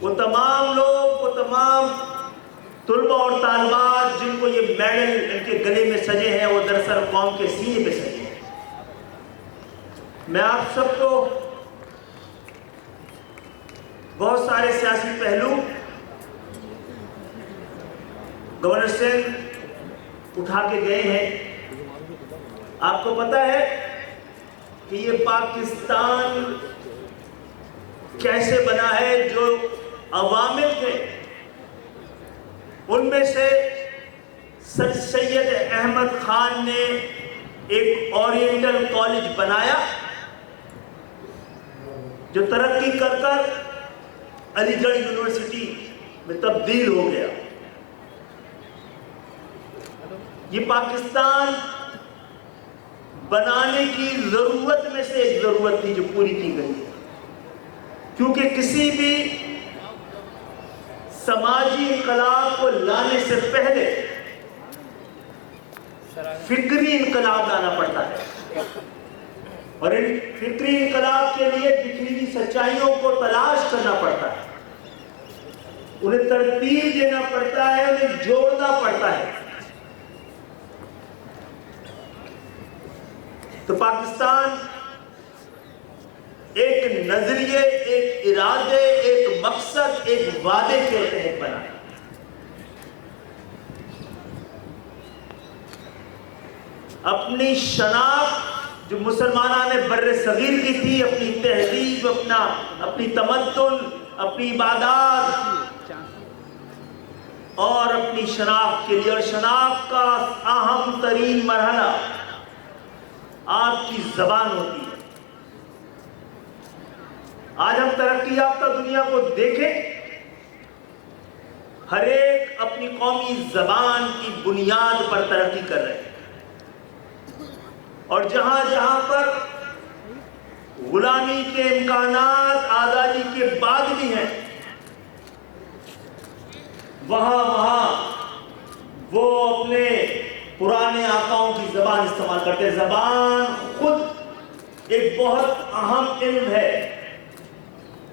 وہ تمام لوگ، وہ تمام طلبہ اور طالبات جن کو یہ میڈل ان کے گلے میں سجے ہیں، وہ دراصل قوم کے سینے پہ سجے ہیں۔ میں آپ سب کو بہت سارے سیاسی پہلو گورنر سنگھ اٹھا کے گئے ہیں۔ آپ کو پتہ ہے کہ یہ پاکستان کیسے بنا ہے؟ جو عوامل تھے ان میں سے سر سید احمد خان نے ایک اورینٹل کالج بنایا جو ترقی کر کر علی گڑھ یونیورسٹی میں تبدیل ہو گیا۔ یہ پاکستان بنانے کی ضرورت میں سے ایک ضرورت تھی جو پوری کی گئی، کیونکہ کسی بھی سماجی انقلاب کو لانے سے پہلے فکری انقلاب لانا پڑتا ہے، اور ان فکری انقلاب کے لیے بکھری ہوئی سچائیوں کو تلاش کرنا پڑتا ہے، انہیں ترتیب دینا پڑتا ہے، انہیں جوڑنا پڑتا ہے۔ تو پاکستان ایک نظریے، ایک ارادے، ایک مقصد، ایک وعدے کے تحت بنا ہے۔ اپنی شناخت جو مسلمانان بر صغیر کی تھی، اپنی تہذیب، اپنی تمدن، اپنی عبادات اور اپنی شناخت کے لیے، اور شناخت کا اہم ترین مرحلہ آپ کی زبان ہوتی ہے۔ آج ہم ترقی یافتہ دنیا کو دیکھیں، ہر ایک اپنی قومی زبان کی بنیاد پر ترقی کر رہے ہیں، اور جہاں جہاں پر غلامی کے امکانات آزادی کے بعد بھی ہیں، وہاں وہ اپنے پرانے آقاؤں کی زبان استعمال کرتے ہیں۔ زبان خود ایک بہت اہم علم ہے،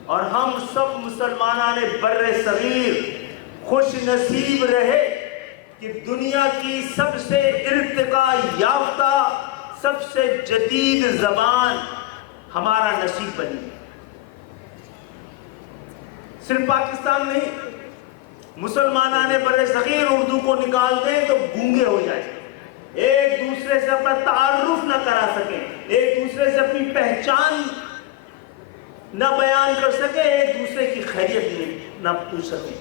اور ہم سب مسلمانان بر صغیر خوش نصیب رہے کہ دنیا کی سب سے ارتقاء یافتہ، سب سے جدید زبان ہمارا نصیب بنی۔ صرف پاکستان نہیں، مسلمانان بر صغیر اردو کو نکال دیں تو گونگے ہو جائیں، ایک دوسرے سے اپنا تعارف نہ کرا سکیں، ایک دوسرے سے اپنی پہچان نہ بیان کر سکیں، ایک دوسرے کی خیریت نہ پوچھ سکیں۔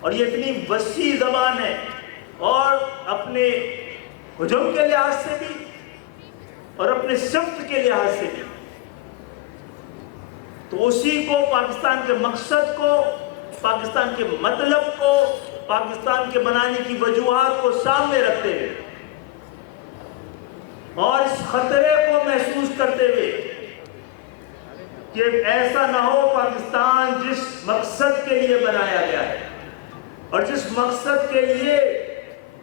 اور یہ اتنی وسیع زبان ہے، اور اپنے حجم کے لحاظ سے بھی اور اپنے صفت کے لحاظ سے بھی، تو اسی کو پاکستان کے مقصد کو، پاکستان کے مطلب کو، پاکستان کے بنانے کی وجوہات کو سامنے رکھتے ہوئے، اور اس خطرے کو محسوس کرتے ہوئے کہ ایسا نہ ہو پاکستان جس مقصد کے لیے بنایا گیا ہے، اور جس مقصد کے لیے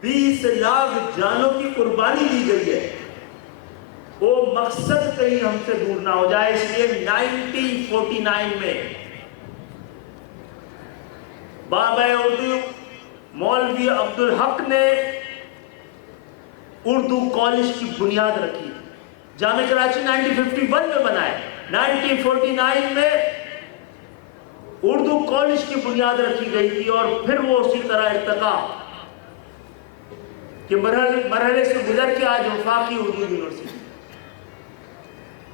20 لاکھ جانوں کی قربانی دی گئی ہے، وہ مقصد کہیں ہم سے دور نہ ہو جائے۔ اس لیے 1949 میں بابا اردو مولوی عبدالحق نے اردو کالج کی بنیاد رکھی۔ جامعہ کراچی 1951 میں بنایا، 1949 میں اردو کالج کی بنیاد رکھی گئی تھی، اور پھر وہ اسی طرح ارتقا کہ مرحلے سے گزر کے آج وفاقی اردو یونیورسٹی۔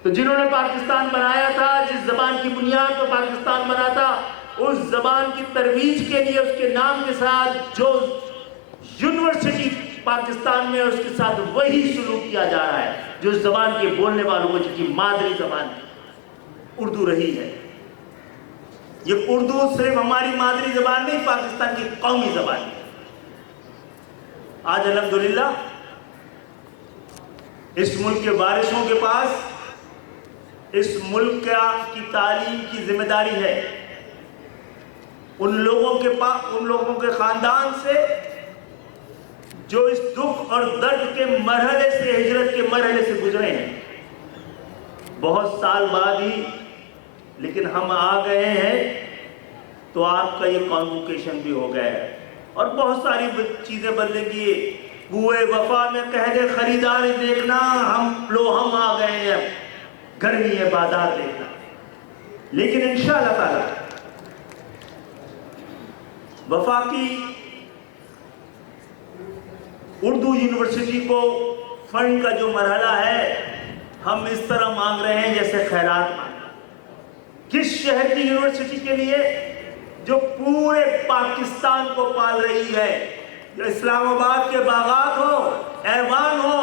تو جنہوں نے پاکستان بنایا تھا، جس زبان کی بنیاد پر پاکستان بنا تھا، اس زبان کی ترویج کے لیے اس کے نام کے ساتھ جو یونیورسٹی پاکستان میں، اس کے ساتھ وہی سلوک کیا جا رہا ہے جو اس زبان کے بولنے والوں کو، جن کی مادری زبان اردو رہی ہے۔ یہ اردو صرف ہماری مادری زبان نہیں، پاکستان کی قومی زبان ہے۔ آج الحمدللہ اس ملک کے وارثوں کے پاس اس ملک کی تعلیم کی ذمہ داری ہے۔ ان لوگوں کے خاندان سے جو اس دکھ اور درد کے مرحلے سے، ہجرت کے مرحلے سے گزرے ہیں، بہت سال بعد ہی لیکن ہم آ گئے ہیں تو آپ کا یہ کانوکیشن بھی ہو گیا ہے، اور بہت ساری چیزیں بدلیں گی۔ کوئے وفا میں کہہ دے خریدار دیکھنا، ہم آ گئے ہیں، گرمی ہے بازار دیکھنا۔ لیکن انشاءاللہ تعالی وفاقی اردو یونیورسٹی کو فنڈ کا جو مرحلہ ہے، ہم اس طرح مانگ رہے ہیں جیسے خیرات مانگ۔ کس شہر کی یونیورسٹی کے لیے؟ جو پورے پاکستان کو پال رہی ہے، جو اسلام آباد کے باغات ہو، ایوان ہو،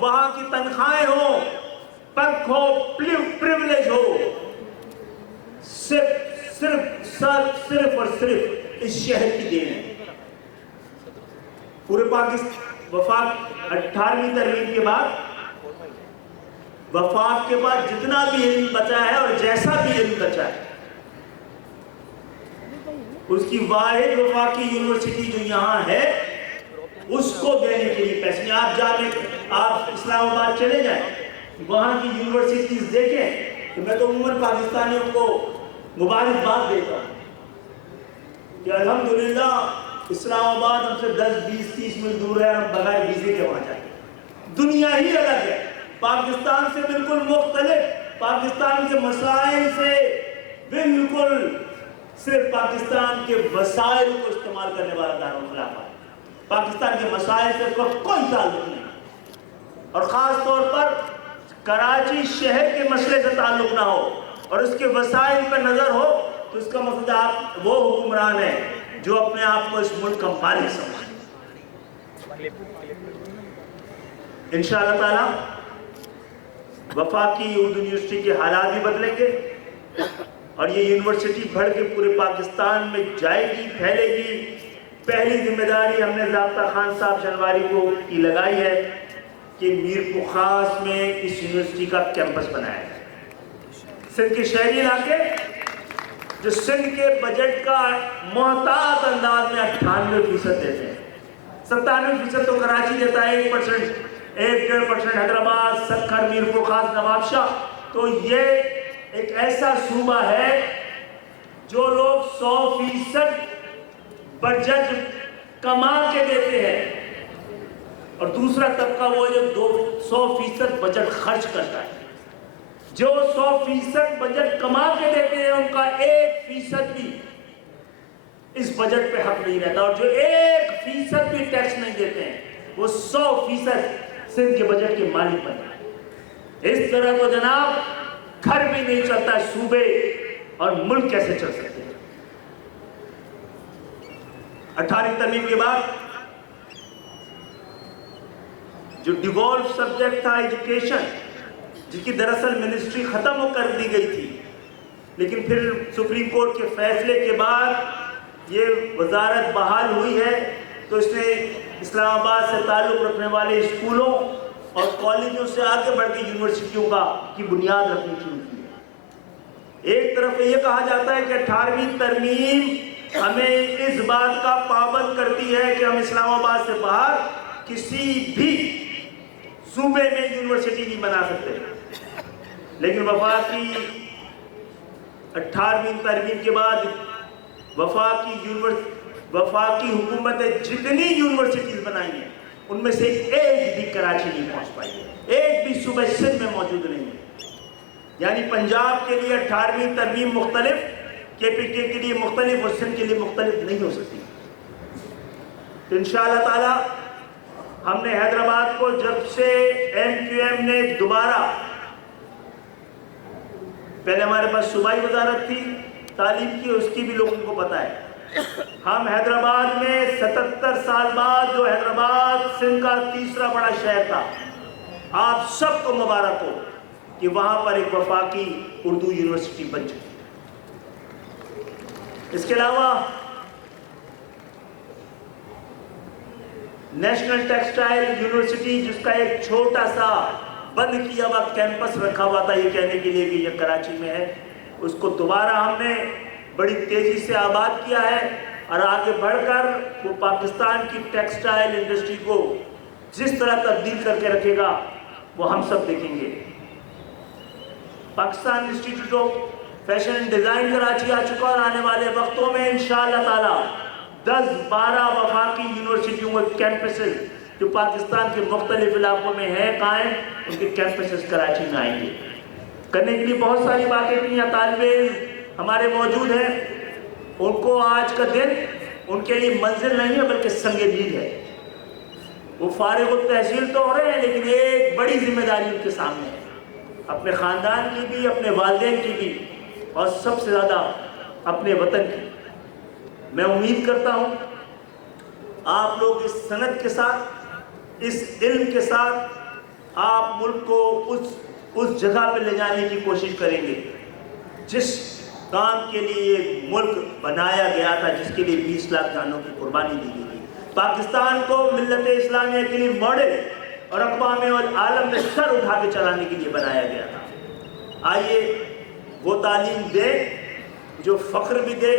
وہاں کی تنخواہیں ہو، پرک ہو، پریولیج ہو، صرف اور صرف اس شہر کی دین ہے۔ پورے پاکستان وفاق 18ویں ترمیم کے بعد، وفاق کے بعد جتنا بھی علم بچا ہے اور جیسا بھی علم بچا ہے، اس کی واحد وفاقی یونیورسٹی جو یہاں ہے اس کو دینے کے لیے پیسے نہیں۔ آپ اسلام آباد چلے جائیں، وہاں کی یونیورسٹیز دیکھیں کہ میں تو عموماً پاکستانیوں کو مبارکباد دیتا ہوں کہ الحمدللہ اسلام آباد ہم سے 10 20 30 میل دور ہے، ہم بغیر ویزے کے وہاں جائیں۔ دنیا ہی الگ ہے، پاکستان سے بالکل مختلف، پاکستان کے مسائل سے بالکل صرف پاکستان کے وسائل کو استعمال کرنے والا دارالخلافہ ہے۔ پاکستان کے مسائل سے اس کا کوئی تعلق نہیں، اور خاص طور پر کراچی شہر کے مسئلے سے تعلق نہ ہو اور اس کے وسائل پر نظر ہو تو اس کا مطلب آپ وہ حکمران ہیں جو اپنے آپ کو اس ملک کا مالک سمجھیں۔ انشاءاللہ تعالی وفاقی اردو یونیورسٹی کے حالات بھی بدلیں گے، اور یہ یونیورسٹی بڑھ کے پورے پاکستان میں جائے گی، پھیلے گی۔ پہلی ذمہ داری ہم نے ضابطہ خان صاحب شنواری کو کی لگائی ہے کہ میر پخاس میں اس یونیورسٹی کا کیمپس بنایا ہے۔ سندھ کے شہری علاقے جو سندھ کے بجٹ کا محتاط انداز میں 98% دیتے ہیں، 97% تو کراچی دیتا ہے، 1.5% حیدرآباد، سکھر، میر پخاس، نواب شاہ۔ تو یہ ایک ایسا صوبہ ہے جو لوگ 100% بجٹ کما کے دیتے ہیں، اور دوسرا طبقہ وہ جو 100% بجٹ خرچ کرتا ہے۔ جو 100% بجٹ کما کے دیتے ہیں ان کا 1% بھی اس بجٹ پہ حق نہیں رہتا، اور جو 1% بھی ٹیکس نہیں دیتے ہیں وہ 100% سندھ کے بجٹ کے مالک بن جاتے ہیں۔ اس طرح تو جناب گھر بھی نہیں چلتا، صوبے اور ملک کیسے چل سکتے ہیں؟ 18ویں ترمیم کے بعد جو ڈیوالو سبجیکٹ تھا ایجوکیشن، جس کی دراصل منسٹری ختم کر دی گئی تھی، لیکن پھر سپریم کورٹ کے فیصلے کے بعد یہ وزارت بحال ہوئی ہے، تو اس نے اسلام آباد سے تعلق رکھنے والے اسکولوں اور کالجوں سے آگے بڑھ کے یونیورسٹیوں کی بنیاد رکھنی شروع کی ہے۔ ایک طرف یہ کہا جاتا ہے کہ 18ویں ترمیم ہمیں اس بات کا پابند کرتی ہے کہ ہم اسلام آباد سے باہر کسی بھی صوبے میں یونیورسٹی نہیں بنا سکتے، لیکن وفاقی 18ویں ترمیم کے بعد وفاقی حکومت جتنی یونیورسٹیز بنائی ہیں ان میں سے ایک بھی کراچی نہیں پہنچ پائی ہے، ایک بھی صوبہ سندھ میں موجود نہیں ہے۔ یعنی پنجاب کے لیے 18ویں ترمیم مختلف، کے پی کے لیے مختلف اور سندھ کے لیے مختلف نہیں ہو سکتی۔ تو انشاءاللہ تعالی ہم نے حیدرآباد کو جب سے MQM نے دوبارہ، پہلے ہمارے پاس صوبائی وزارت تھی تعلیم کی، اس کی بھی لوگوں کو پتہ ہے، ہم حیدرآباد میں 77 سال بعد جو حیدرآباد سندھ کا تیسرا بڑا شہر تھا، آپ سب کو مبارک ہو کہ وہاں پر ایک وفاقی اردو یونیورسٹی بن چکی۔ اس کے علاوہ نیشنل ٹیکسٹائل یونیورسٹی، جس کا ایک چھوٹا سا بند کیا ہوا کیمپس رکھا ہوا تھا یہ کہنے کے لیے کہ یہ کراچی میں ہے، اس کو دوبارہ ہم نے بڑی تیزی سے آباد کیا ہے، اور آگے بڑھ کر وہ پاکستان کی ٹیکسٹائل انڈسٹری کو جس طرح تبدیل کر کے رکھے گا وہ ہم سب دیکھیں گے۔ Pakistan institute of fashion design Karachi آ چکا اور آنے والے وقتوں میں انشاءاللہ تعالی 10-12 وفاقی یونیورسٹیوں کے کیمپسز جو پاکستان کے مختلف علاقوں میں ہیں قائم، ان کے کیمپسز کراچی میں آئیں گے۔ کرنے کے لیے بہت ساری باتیں تھیں، یا طالب علم ہمارے موجود ہیں، ان کو آج کا دن ان کے لیے منزل نہیں ہے بلکہ سنگ میل ہے۔ وہ فارغ التحصیل تو ہو رہے ہیں لیکن ایک بڑی ذمہ داری ان کے سامنے ہے، اپنے خاندان کی بھی، اپنے والدین کی بھی، اور سب سے زیادہ اپنے وطن کی۔ میں امید کرتا ہوں آپ لوگ اس سند کے ساتھ، اس علم کے ساتھ آپ ملک کو اس جگہ پہ لے جانے کی کوشش کریں گے جس کام کے لیے یہ ملک بنایا گیا تھا، جس کے لیے 20 لاکھ جانوں کی قربانی دی گئی تھی۔ پاکستان کو ملت اسلامیہ کے لیے ماڈل اور اقوام عالم میں سر اٹھا کے چلانے کے لیے بنایا گیا تھا۔ آئیے وہ تعلیم دے جو فخر بھی دے،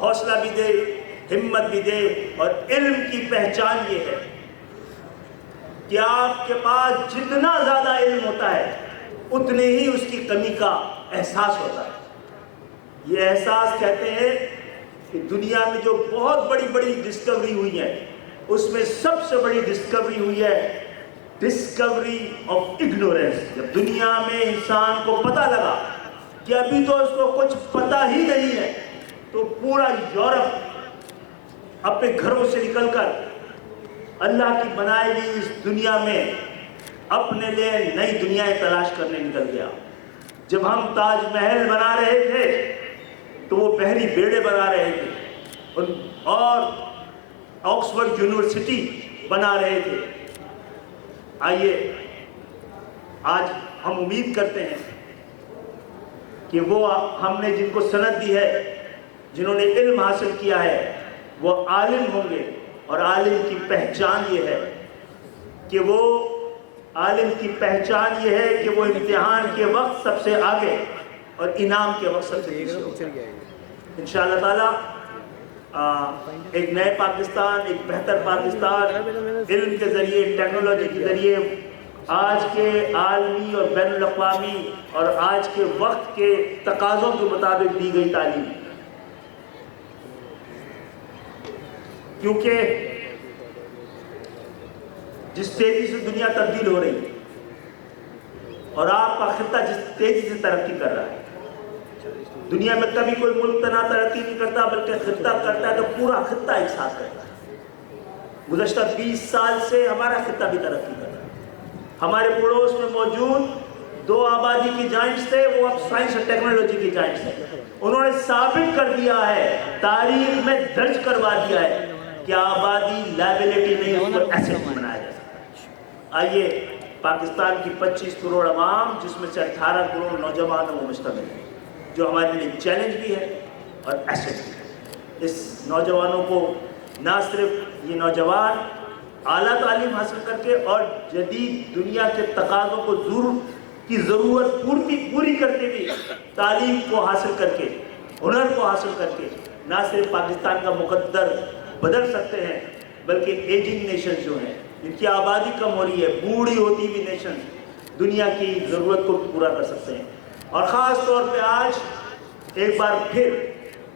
حوصلہ بھی دے، ہمت بھی دے، اور علم کی پہچان یہ ہے کہ آپ کے پاس جتنا زیادہ علم ہوتا ہے اتنے ہی اس کی کمی کا احساس ہوتا ہے۔ یہ احساس کہتے ہیں کہ دنیا میں جو بہت بڑی بڑی ڈسکوری ہوئی ہے، اس میں سب سے بڑی ڈسکوری ہوئی ہے ڈسکوری آف اگنورینس۔ جب دنیا میں انسان کو پتہ لگا کہ ابھی تو اس کو کچھ پتہ ہی نہیں ہے، تو پورا یورپ اپنے گھروں سے نکل کر اللہ کی بنائی ہوئی اس دنیا میں اپنے لیے نئی دنیایں تلاش کرنے نکل گیا۔ جب ہم تاج محل بنا رہے تھے تو وہ بحری بیڑے بنا رہے تھے اور آکسفورڈ یونیورسٹی بنا رہے تھے۔ آئیے آج ہم امید کرتے ہیں کہ وہ ہم نے جن کو سند دی ہے، جنہوں نے علم حاصل کیا ہے، وہ عالم ہوں گے، اور عالم کی پہچان یہ ہے کہ وہ عالم کی پہچان یہ ہے کہ وہ امتحان کے وقت سب سے آگے اور انعام کے وقت سب سے پیچھے ہوگا۔ انشاءاللہ تعالی ایک نئے پاکستان، ایک بہتر پاکستان علم کے ذریعے، ٹیکنالوجی کے ذریعے، آج کے عالمی اور بین الاقوامی اور آج کے وقت کے تقاضوں کے مطابق دی گئی تعلیم، کیونکہ جس تیزی سے دنیا تبدیل ہو رہی ہے اور آپ کا خطہ جس تیزی سے ترقی کر رہا ہے، دنیا میں کبھی کوئی ملک تنہا ترقی نہیں کرتا بلکہ خطہ کرتا ہے تو پورا خطہ ایک ساتھ کرتا ہے۔ گزشتہ 20 سال سے ہمارا خطہ بھی ترقی کر رہا ہے۔ ہمارے پڑوس میں موجود 2 آبادی کی جائنٹس تھے، وہ اب سائنس اور ٹیکنالوجی کی جائنٹس ہیں۔ انہوں نے ثابت کر دیا ہے، تاریخ میں درج کروا دیا ہے کہ آبادی لائبلٹی نہیں، اس کو ایسٹ بنایا جا سکتا ہے۔ آئیے پاکستان کی 25 کروڑ عوام، جس میں سے 18 کروڑ نوجوان وہ مشتمل ہیں، جو ہمارے لیے چیلنج بھی ہے اور ایسٹ بھی ہے۔ اس نوجوانوں کو نہ صرف یہ نوجوان اعلیٰ تعلیم حاصل کر کے اور جدید دنیا کے تقاضوں کو ضرورت پوری کرتے ہوئے تعلیم کو حاصل کر کے، ہنر کو حاصل کر کے نہ صرف پاکستان کا مقدر بدل سکتے ہیں، بلکہ ایجنگ نیشنز جو ہیں، جن کی آبادی کم ہو رہی ہے، بوڑھی ہوتی ہوئی نیشن، دنیا کی ضرورت کو پورا کر سکتے ہیں۔ اور خاص طور پہ آج ایک بار پھر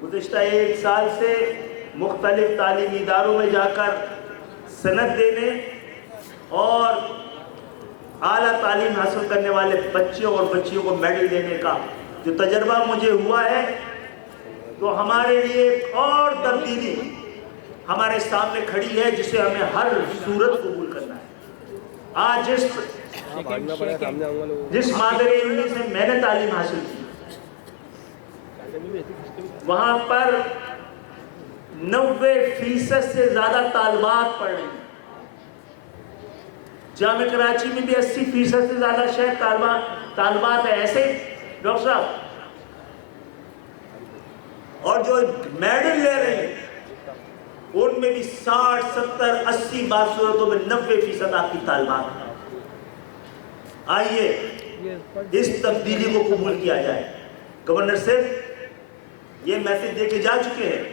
گزشتہ 1 سال سے مختلف تعلیمی اداروں میں جا کر سند دینے اور اعلیٰ تعلیم حاصل کرنے والے بچوں اور بچیوں کو میڈل دینے کا جو تجربہ مجھے ہوا ہے، تو ہمارے لیے ایک اور تبدیلی ہمارے سامنے کھڑی ہے جسے ہمیں ہر صورت قبول کرنا ہے۔ آج جس مادر علمی سے میں نے تعلیم حاصل کی، وہاں پر 90% سے زیادہ طالبات پڑھ رہی ہیں۔ جامعہ کراچی میں بھی 80% سے زیادہ شاید طالبات ہیں۔ ایسے ڈاکٹر صاحب، اور جو میڈل لے رہے ہیں ان میں بھی 60, 70, 80 بعض صورتوں میں 90% آپ کی طالبات ہیں۔ آئیے اس تبدیلی کو قبول کیا جائے۔ گورنر صاحب یہ میسج دے کے جا چکے ہیں۔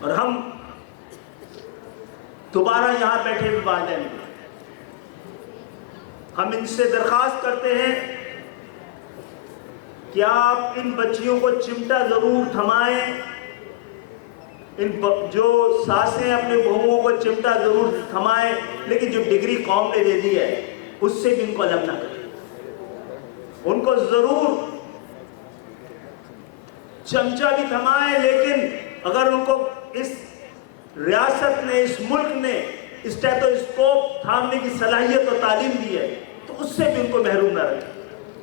اور ہم دوبارہ یہاں بیٹھے ہوئے والدین ہم ان سے درخواست کرتے ہیں کہ آپ ان بچیوں کو چمٹا ضرور تھمائیں، جو ساسیں اپنے بہوؤں کو چمٹا ضرور تھمائیں، لیکن جو ڈگری قوم نے دے دی ہے اس سے بھی ان کو الگ نہ کریں۔ ان کو ضرور چمچا بھی تھمائیں، لیکن اگر ان کو اس ریاست نے، اس ملک نے اسٹیتھوسکوپ تھامنے کی صلاحیت و تعلیم دی ہے تو اس سے بھی ان کو محروم نہ رکھیں۔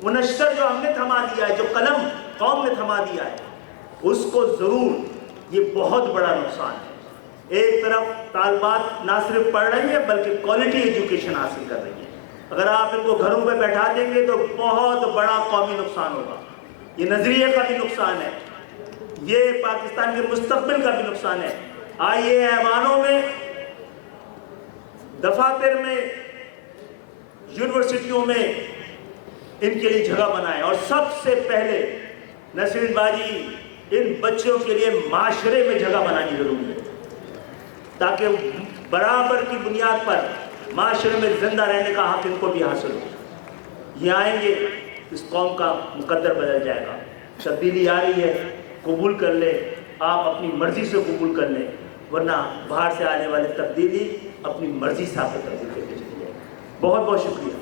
وہ نشتر جو ہم نے تھما دیا ہے، جو قلم قوم نے تھما دیا ہے، اس کو ضرور، یہ بہت بڑا نقصان ہے۔ ایک طرف طالبات نہ صرف پڑھ رہی ہیں بلکہ کوالٹی ایجوکیشن حاصل کر رہی ہیں۔ اگر آپ ان کو گھروں پہ بیٹھا دیں گے تو بہت بڑا قومی نقصان ہوگا۔ یہ نظریے کا بھی نقصان ہے، یہ پاکستان کے مستقبل کا بھی نقصان ہے۔ آئیے ایوانوں میں، دفاتر میں، یونیورسٹیوں میں ان کے لیے جگہ بنائیں، اور سب سے پہلے نسرین باجی، ان بچوں کے لیے معاشرے میں جگہ بنانی ضروری ہے تاکہ برابر کی بنیاد پر معاشرے میں زندہ رہنے کا حق ان کو بھی حاصل ہو۔ یہ آئیں گے، اس قوم کا مقدر بدل جائے گا۔ تبدیلی آ رہی ہے، قبول کر لیں، آپ اپنی مرضی سے قبول کر لیں، ورنہ باہر سے آنے والی تبدیلی اپنی مرضی سے آپ کو تبدیل کر کے چلی جائے گی۔ بہت بہت شکریہ۔